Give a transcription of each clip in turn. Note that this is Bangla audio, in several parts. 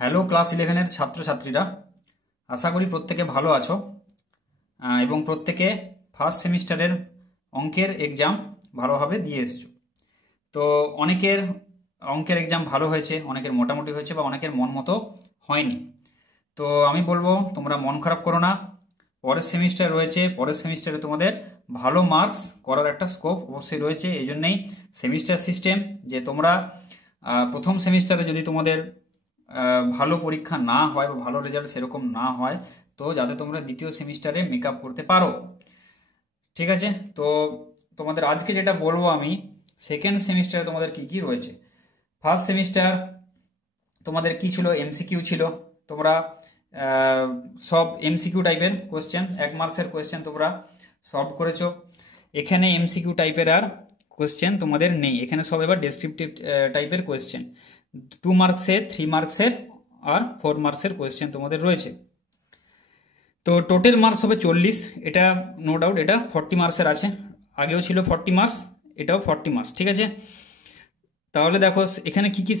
হ্যালো ক্লাস ইলেভেনের ছাত্রছাত্রীরা, আশা করি প্রত্যেকে ভালো আছো এবং প্রত্যেকে ফার্স্ট সেমিস্টারের অঙ্কের এক্সাম ভালোভাবে দিয়ে এসছো। তো অনেকের অঙ্কের এক্সাম ভালো হয়েছে, অনেকের মোটামুটি হয়েছে বা অনেকের মন মতো হয়নি। তো আমি বলবো তোমরা মন খারাপ করো না, পরের সেমিস্টার রয়েছে, পরের সেমিস্টারে তোমাদের ভালো মার্কস করার একটা স্কোপ অবশ্যই রয়েছে। এই জন্যেই সেমিস্টার সিস্টেম, যে তোমরা প্রথম সেমিস্টারে যদি তোমাদের ভালো পরীক্ষা না হয় বা ভালো রেজাল্ট সেরকম না হয়, তো যাতে তোমরা দ্বিতীয় সেমিস্টারে মেক আপ করতে পারো। ঠিক আছে, তো তোমাদের আজকে যেটা বলবো আমি, সেকেন্ড সেমিস্টারে তোমাদের কি কি রয়েছে। ফার্স্ট সেমিস্টার তোমাদের কি ছিল, এমসিকিউ ছিল। তোমরা সব এমসিকিউ টাইপের কোয়েশ্চেন, 1 মার্কসের কোয়েশ্চেন তোমরা সলভ করেছো। এখানে এমসিকিউ টাইপের আর কোয়েশ্চেন তোমাদের নেই, এখানে সব এবার ডেসক্রিপটিভ টাইপের কোয়েশ্চেন। 2 মার্কসের, 3 মার্কসের আর 4 মার্কসের কোয়েশ্চেন তোমাদের রয়েছে। তো টোটাল মার্কস হবে 40। এটা নো ডাউট, এটা 40 মার্কসের আছে, আগেও ছিল 40 মার্কস, এটাও 40 মার্কস। ঠিক আছে, তাহলে দেখো এখানে কি কি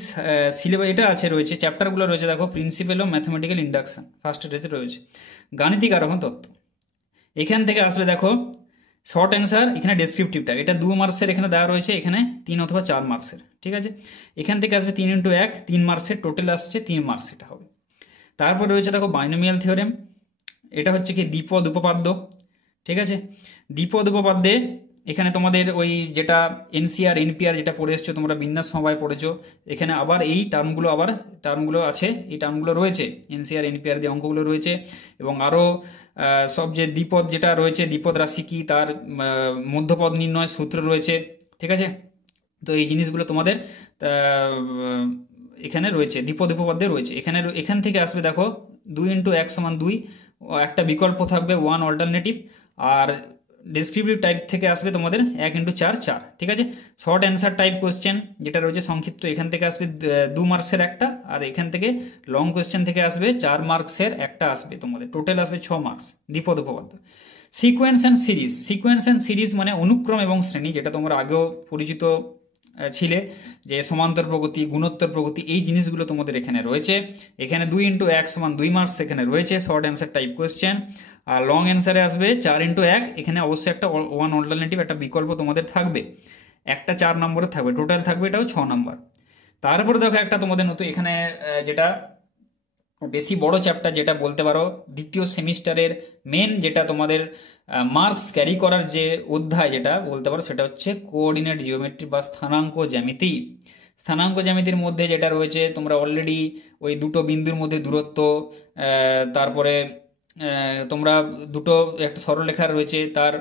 সিলেবাস এটা আছে রয়েছে, চ্যাপ্টারগুলো রয়েছে। দেখো, principal of mathematical induction first এসে রয়েছে, গাণিতিক আরোহণ তত্ত্ব। এখান থেকে আসবে দেখো শর্ট অ্যান্সার, এখানে ডেসক্রিপটিভটা, এটা 2 মার্কসের এখানে দেওয়া রয়েছে, এখানে 3 অথবা 4 মার্কসের। ঠিক আছে, এখান থেকে আসবে 3 × 1, 3 মার্কসের, টোটাল আসছে 3 মার্কস, এটা হবে। তারপর রয়েছে দেখো বাইনোমিয়াল থিওরেম, এটা হচ্ছে কি দ্বিপদ উপপাদ্য। ঠিক আছে, দ্বিপদ উপপাদ্যে এখানে তোমাদের ওই যেটা এনসিআর এনপিআর যেটা পড়ে এসছো তোমরা, বিন্যাস সমবায় পড়েছো, এখানে আবার এই টার্মগুলো আছে, এই টার্মগুলো রয়েছে, এনসিআর এনপিআর দিয়ে অঙ্কগুলো রয়েছে। এবং আরও সব যে দ্বিপদ যেটা রয়েছে, দ্বিপদ রাশি কি, তার মধ্যপদ নির্ণয় সূত্র রয়েছে। ঠিক আছে, তো এই জিনিসগুলো তোমাদের এখানে রয়েছে, দ্বিপদ উপপাদ্যে রয়েছে। এখান থেকে আসবে দেখো 2 × 1 = 2, একটা বিকল্প থাকবে 1 অল্টারনেটিভ। আর ডেসক্রিপটিভ টাইপ থেকে আসবে তোমাদের 1 × 4 4। ঠিক আছে, শর্ট অ্যান্সার টাইপ কোয়েশ্চেন যেটা রয়েছে সংক্ষিপ্ত, এখান থেকে আসবে 2 মার্কসের একটা, আর এখান থেকে লং কোয়েশ্চেন থেকে আসবে 4 মার্কসের একটা আসবে তোমাদের, টোটাল আসবে 6 মার্কস দ্বিপদ উপপাদ্য। সিকোয়েন্স অ্যান্ড সিরিজ মানে অনুক্রম এবং শ্রেণী, যেটা তোমরা আগেও পরিচিত ছিলে, যে সমান্তর প্রগতি, গুণোত্তর প্রগতি, এই জিনিসগুলো তোমাদের এখানে রয়েছে। এখানে 2 × 1 = 2 মার্কস এখানে রয়েছে, শর্ট অ্যান্সার টাইপ কোয়েশ্চেন। আর লং অ্যান্সারে আসবে 4 × 1, এখানে অবশ্যই একটা 1 অল্টারনেটিভ, একটা বিকল্প তোমাদের থাকবে, একটা 4 নম্বরের থাকবে, টোটাল থাকবে এটাও 6 নম্বর। তারপরে দেখো একটা তোমাদের নতুন এখানে যেটা বেশি বড় চ্যাপ্টার, যেটা বলতে পারো দ্বিতীয় সেমিস্টারের মেন, যেটা তোমাদের মার্কস ক্যারি করার যে অধ্যায় যেটা বলতে পারো, সেটা হচ্ছে কোঅর্ডিনেট জিওমেট্রি বা স্থানাঙ্ক জ্যামিতি। স্থানাঙ্ক জ্যামিতির মধ্যে যেটা রয়েছে, তোমরা অলরেডি ওই দুটো বিন্দুর মধ্যে দূরত্ব, তারপরে তোমরা দুটো একটা সরলরেখা রয়েছে, তার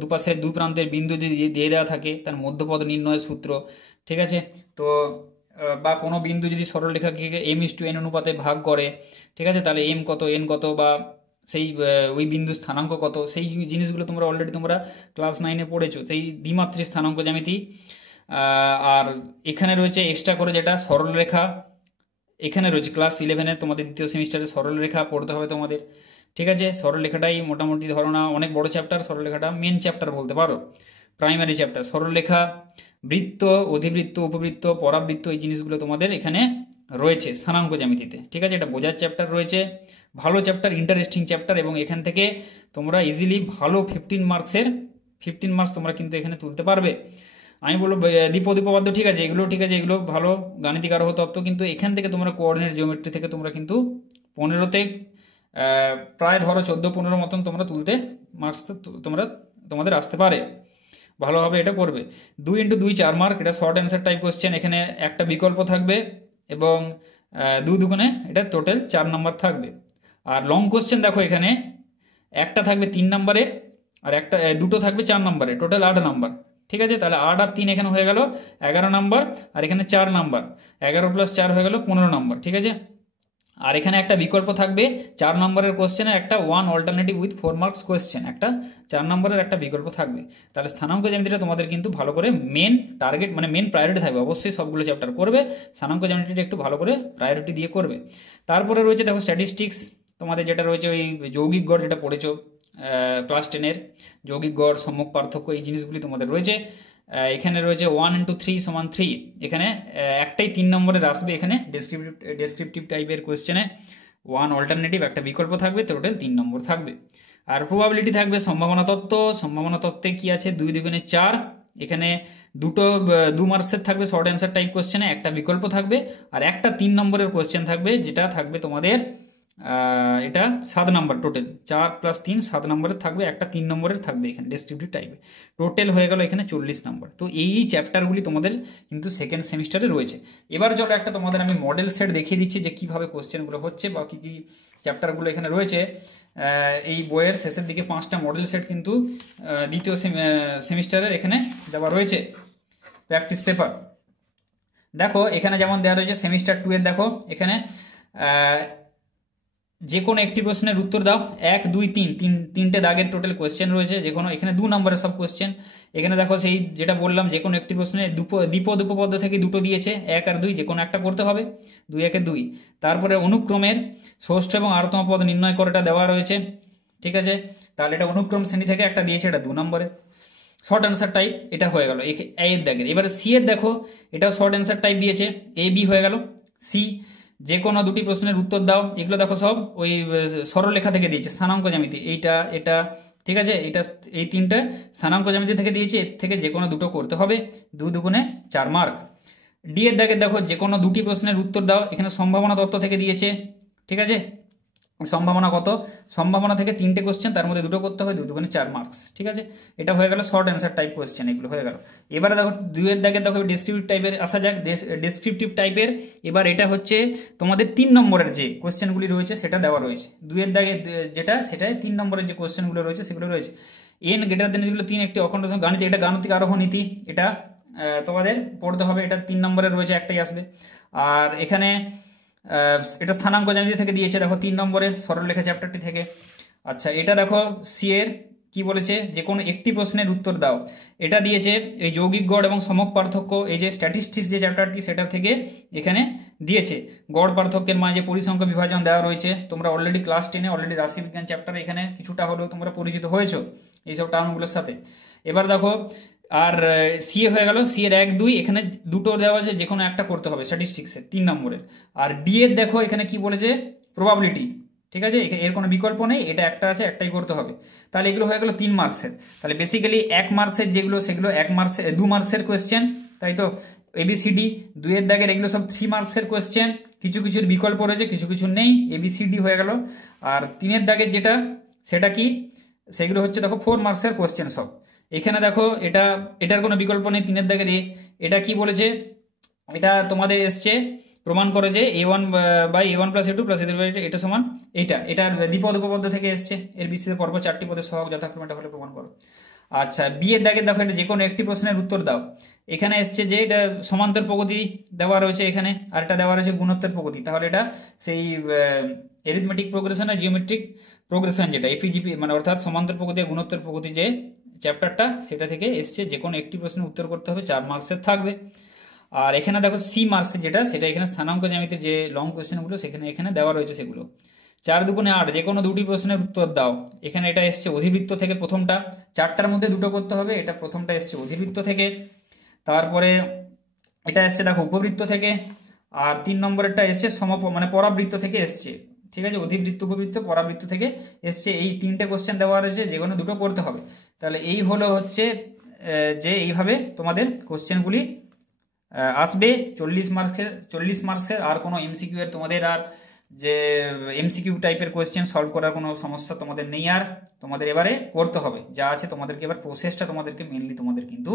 দুপাশে দু প্রান্তের বিন্দু যদি দিয়ে দেওয়া থাকে, তার মধ্যপদ নির্ণয়ের সূত্র। ঠিক আছে, তো বা কোনো বিন্দু যদি সরলরেখাকে m/n অনুপাতে ভাগ করে, ঠিক আছে, তাহলে m কত, n কত, বা সেই ওই বিন্দু স্থানাঙ্ক কত, সেই জিনিসগুলো তোমরা অলরেডি তোমরা ক্লাস 9-এ পড়েছো, সেই দ্বিমাত্রিক স্থানাঙ্ক জ্যামিতি। আর এখানে রয়েছে এক্সট্রা করে যেটা সরলরেখা, এখানে রয়েছে ক্লাস 11-এ তোমাদের দ্বিতীয় সেমিস্টারে সরলরেখা পড়তে হবে তোমাদের। ঠিক আছে, সরলরেখাটাই মোটামুটি ধরো না অনেক বড় চ্যাপ্টার, সরলরেখাটা মেন চ্যাপ্টার বলতে পারো, প্রাইমারি চ্যাপ্টার। সরলরেখা, বৃত্ত, অধিবৃত্ত, উপবৃত্ত, পরাবৃত্ত, এই জিনিসগুলো তোমাদের এখানে রয়েছে স্থানাঙ্ক জ্যামিতিতে। ঠিক আছে, এটা বোঝার চ্যাপ্টার রয়েছে, ভালো চ্যাপ্টার, ইন্টারেস্টিং চ্যাপ্টার, এবং এখান থেকে তোমরা ইজিলি ভালো 15 মার্কস তোমরা কিন্তু এখানে তুলতে পারবে। আমি বলবো দ্বিপদ উপপাদ্য, ঠিক আছে, এগুলো ঠিক আছে, এগুলো ভালো গাণিতিক আরোহ তত্ত্ব, কিন্তু এখান থেকে তোমরা কোঅর্ডিনেট জিওমেট্রি থেকে তোমরা কিন্তু 15তে প্রায় ধরো 14-15 মতন তোমরা তুলতে মার্কস তোমাদের আসতে পারে, ভালোভাবে এটা করবে। 2 × 2 4 মার্ক, এটা শর্ট অ্যান্সার টাইপ কোয়েশ্চেন, এখানে একটা বিকল্প থাকবে, এবং 2 দুগুণে এটা টোটাল 4 নাম্বার থাকবে। আর লং কোয়েশ্চেন দেখো, এখানে একটা থাকবে 3 নম্বরের, আর একটা দুটো থাকবে 4 নম্বরে, টোটাল 8 নাম্বার। ঠিক আছে, তাহলে 8 আর 3 এখানে হয়ে গেল 11 নাম্বার, আর এখানে 4 নাম্বার, 11 + 4 হয়ে গেল 15 নাম্বার। ঠিক আছে, আর এখানে একটা বিকল্প থাকবে 4 নম্বরের কোশ্চেনের, একটা 1 অল্টারনেটিভ উইথ 4 মার্কস কোয়েশ্চেন, একটা 4 নম্বরের একটা বিকল্প থাকবে। তাহলে স্থানাঙ্ক জ্যামিতিটা তোমাদের কিন্তু ভালো করে মেন টার্গেট, মানে মেন প্রায়োরিটি থাকবে, অবশ্যই সবগুলো চ্যাপ্টার করবে, স্থানাঙ্ক জ্যামিতিটা একটু ভালো করে প্রায়োরিটি দিয়ে করবে। তারপরে রয়েছে দেখো স্ট্যাটিস্টিক্স, তোমাদের যেটা রয়েছে ওই যৌগিক গড়, যেটা পড়েছো ক্লাস 10-এর, যৌগিক গড়, সম্মুখ পার্থক্য, এই জিনিসগুলি তোমাদের রয়েছে। এখানে রয়েছে 1 × 3 = 3, এখানে একটাই 3 নম্বরের আসবে, এখানে ডেসক্রিপটিভ টাইপের কোয়েশ্চেনে 1 অল্টারনেটিভ একটা বিকল্প থাকবে, টোটাল 3 নম্বর থাকবে। আর প্রবাবিলিটি থাকবে সম্ভাবনা তত্ত্ব, সম্ভাবনা তত্ত্বে কি আছে 2 × 4, এখানে 2 মার্কসের থাকবে শর্ট অ্যান্সার টাইপ কোয়েশ্চেনে, একটা বিকল্প থাকবে, আর একটা 3 নম্বরের কোয়েশ্চেন থাকবে, যেটা থাকবে তোমাদের এটা 7 নম্বর, টোটাল 4 + 3 7 নম্বরের থাকবে, একটা 3 নম্বরের থাকবে এখানে ডেসক্রিপটিভ টাইপে, টোটাল হয়ে গেল এখানে 40 নম্বর। তো এই চ্যাপ্টারগুলি তোমাদের কিন্তু সেকেন্ড সেমিস্টারে রয়েছে। এবার চলো একটা তোমাদের আমি মডেল সেট দেখিয়ে দিচ্ছি যে কীভাবে কোয়েশ্চেনগুলো হচ্ছে বা কী কী চ্যাপ্টারগুলো এখানে রয়েছে। এই বইয়ের শেষের দিকে 5টা মডেল সেট কিন্তু দ্বিতীয় সেমিস্টারের এখানে দেওয়া রয়েছে প্র্যাকটিস পেপার। দেখো এখানে যেমন দেওয়া রয়েছে সেমিস্টার 2 এর, দেখো এখানে যে কোনো একটি প্রশ্নের উত্তর দাও, 1 2 3 তিনটে দাগের টোটাল কোয়েশ্চেন রয়েছে, যে কোনো এখানে 2 নম্বরের সব কোয়েশ্চেন। এখানে দেখো সেই যেটা বললাম, যে কোনো একটি প্রশ্নে দ্বিপদ উপপদ্য থেকে দুটো দিয়েছে, 1 আর 2, যে কোনো একটা করতে হবে, 2 1 2। তারপরে অনুক্রমের ষষ্ঠ এবং 8তম পদ নির্ণয় করাটা দেওয়া রয়েছে, ঠিক আছে, তাহলে এটা অনুক্রম শ্রেণী থেকে একটা দিয়েছে, এটা 2 নম্বরে শর্ট অ্যান্সার টাইপ, এটা হয়ে গেল এর দাগের। এবারে সি এর দেখো, এটাও শর্ট অ্যান্সার টাইপ দিয়েছে, এ বি হয়ে গেল। সি যে কোনো 2টি প্রশ্নের উত্তর দাও, এগুলো দেখো সব ওই সরলরেখা থেকে দিয়েছে, স্থানাঙ্ক জ্যামিতি, এটা ঠিক আছে, এই 3টে স্থানাঙ্ক জ্যামিতি থেকে দিয়েছে, এর থেকে যে কোনো 2টো করতে হবে, 2 2 4 মার্ক। ডি এর দাগে দেখো যে কোনো 2টি প্রশ্নের উত্তর দাও, এখানে সম্ভাবনা তত্ত্ব থেকে দিয়েছে, ঠিক আছে, সম্ভাবনা কত, সম্ভাবনা থেকে 3টে কোশ্চেন, তার মধ্যে 2টো করতে হবে, 2 2 4 মার্কস, ঠিক আছে, এটা হয়ে গেল শর্ট অ্যান্সার টাইপ কোশ্চেন, এগুলো হয়ে গেল। এবারে দেখো 2 এর দাগে দেখো ডেসক্রিপটিভ টাইপের আসা যাক, ডেসক্রিপটিভ টাইপের। এবার এটা হচ্ছে তোমাদের 3 নম্বরের যে কোশ্চেনগুলি রয়েছে সেটা দেওয়া রয়েছে, 2 এর দাগে যেটা সেটাই 3 নম্বরের যে কোশ্চেনগুলো রয়েছে সেগুলো রয়েছে। n > যেগুলো 3 একটি অখণ্ড সংখ্যা, গাণিতিক, এটা গাণিতিক আরোহ নীতি, এটা তোমাদের পড়তে হবে, এটা 3 নম্বরের রয়েছে, একটাই আসবে। আর এখানে এটা স্থানাঙ্ক জ্যামিতি থেকে দিয়েছে, দেখো 3 নম্বরের সরলরেখা চ্যাপ্টারটি থেকে। আচ্ছা এটা দেখো সি এর কি বলেছে, যে কোনো একটি প্রশ্নের উত্তর দাও, এটা দিয়েছে এই যৌগিক গড় এবং সমক পার্থক্য, এই যে স্ট্যাটিস্টিক্স যে চ্যাপ্টারটি সেটা থেকে এখানে দিয়েছে গড় পার্থক্যের মাঝে পরিসংখ্যা বিভাজন দেওয়া রয়েছে। তোমরা অলরেডি ক্লাস 10-এ অলরেডি রাশিবিজ্ঞান চ্যাপ্টারে এখানে কিছুটা হলেও তোমরা পরিচিত হয়েছো এইসব টার্মগুলোর সাথে। এবার দেখো আর সি এ হয়ে গেল, সি এর 1 2, এখানে 2টো দেওয়া আছে, যে কোনো একটা করতে হবে স্ট্যাটিস্টিক্সের 3 নম্বরের। আর ডি এর দেখো এখানে কি বলেছে, প্রবাবিলিটি, ঠিক আছে, এর কোনো বিকল্প নেই, এটা একটা আছে, একটাই করতে হবে। তাহলে এগুলো হয়ে গেল 3 মার্কসের। তাহলে বেসিক্যালি 1 মার্কসের যেগুলো সেগুলো 1 মার্কসের 2 মার্কসের কোয়েশ্চেন, তাই তো, এবিসিডি। 2 এর দাগের এগুলো সব 3 মার্কসের কোয়েশ্চেন, কিছু কিছুর বিকল্প রয়েছে, কিছু কিছু নেই, এবিসিডি হয়ে গেল। আর 3 এর দাগের যেটা সেটা কি, সেগুলো হচ্ছে দেখো 4 মার্কসের কোয়েশ্চেন সব। এখানে দেখো এটার কোনো বিকল্প নেই, 3 এর দাগের এটা কি বলেছে, এটা তোমাদের এসছে প্রমাণ করে যে a1 / a1 + a2 + a3 এটা সমান এটার দ্বিপদ উপপদ্য থেকে এসছে, এর বিস্তৃত পর্ব 4টি পদের সহগ যথাক্রমে এটা হলে প্রমাণ করো। আচ্ছা বি এর দাগে দেখো, এটা যে কোনো একটি প্রশ্নের উত্তর দাও, এখানে এসছে যে এটা সমান্তর প্রগতি দেওয়া রয়েছে এখানে, আর এটা দেওয়া রয়েছে গুণোত্তর প্রগতি, তাহলে এটা সেই এরিথমেটিক প্রোগ্রেশন আর জিওমেট্রিক প্রোগ্রেশন যেটা এপিজিপি, মানে অর্থাৎ সমান্তর প্রগতি আর গুণোত্তর প্রগতি যে চ্যাপ্টারটা সেটা থেকে এসছে, যে কোনো একটি প্রশ্নের উত্তর করতে হবে, 4 মার্কসের থাকবে। আর এখানে দেখো সি মার্কসের যেটা সেটা এখানে স্থানাঙ্ক জ্যামিতির যে লং কোয়েশ্চেনগুলো সেখানে এখানে দেওয়া রয়েছে, সেগুলো 4 2 8, যে কোনো 2টি প্রশ্নের উত্তর দাও। এখানে এটা এসছে অধিবৃত্ত থেকে, প্রথমটা 4টার মধ্যে 2টো করতে হবে, এটা প্রথমটা এসছে অধিবৃত্ত থেকে, তারপরে এটা এসছে দেখো উপবৃত্ত থেকে, আর 3 নম্বরেরটা এসছে মানে পরাবৃত্ত থেকে এসছে, ঠিক আছে, অধিবৃত্ত উপবৃত্ত পরাবৃত্ত থেকে এসছে। এই 3টে কোশ্চেন দেওয়া রয়েছে, যে কোনো 2টো করতে হবে। তাহলে এই হলো হচ্ছে যে এইভাবে তোমাদের কোশ্চেনগুলি আসবে 40 মার্কসের। আর কোনো এমসিকিউ এর তোমাদের আর যে এমসিকিউ টাইপের কোয়েশ্চেন সলভ করার কোনো সমস্যা তোমাদের নেই, আর তোমাদের এবারে করতে হবে যা আছে, তোমাদেরকে এবার প্রসেসটা তোমাদেরকে মেনলি তোমাদের কিন্তু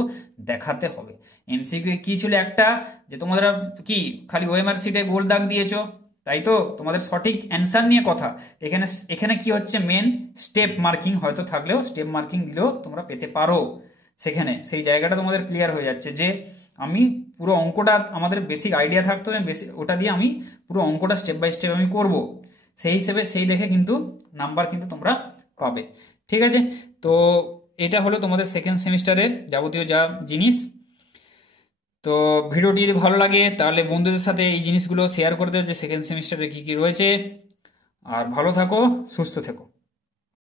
দেখাতে হবে। এমসিকিউ কি ছিল একটা, যে তোমরা কি খালি ওএমআর শিটে গোল দাগ দিয়েছো, তাই তো, তোমাদের সঠিক অ্যান্সার নিয়ে কথা। এখানে কি হচ্ছে, মেন স্টেপ মার্কিং হয়তো থাকলেও স্টেপ মার্কিং দিলেও তোমরা পেতে পারো, সেখানে সেই জায়গাটা তোমাদের ক্লিয়ার হয়ে যাচ্ছে যে আমি পুরো অঙ্কটা, আমাদের বেসিক আইডিয়া থাকতে হবে, ওটা দিয়ে আমি পুরো অঙ্কটা স্টেপ বাই স্টেপ আমি করব, সেই হিসেবে সেই দেখে কিন্তু নাম্বার কিন্তু তোমরা পাবে, ঠিক আছে। তো এটা হলো তোমাদের সেকেন্ড সেমিস্টারের যাবতীয় যা জিনিস। তো ভিডিওটি যদি ভালো লাগে তাহলে বন্ধুদের সাথে এই জিনিসগুলো শেয়ার করে দেবে, যে সেকেন্ড সেমিস্টারে কী কী রয়েছে। আর ভালো থাকো, সুস্থ থেকো।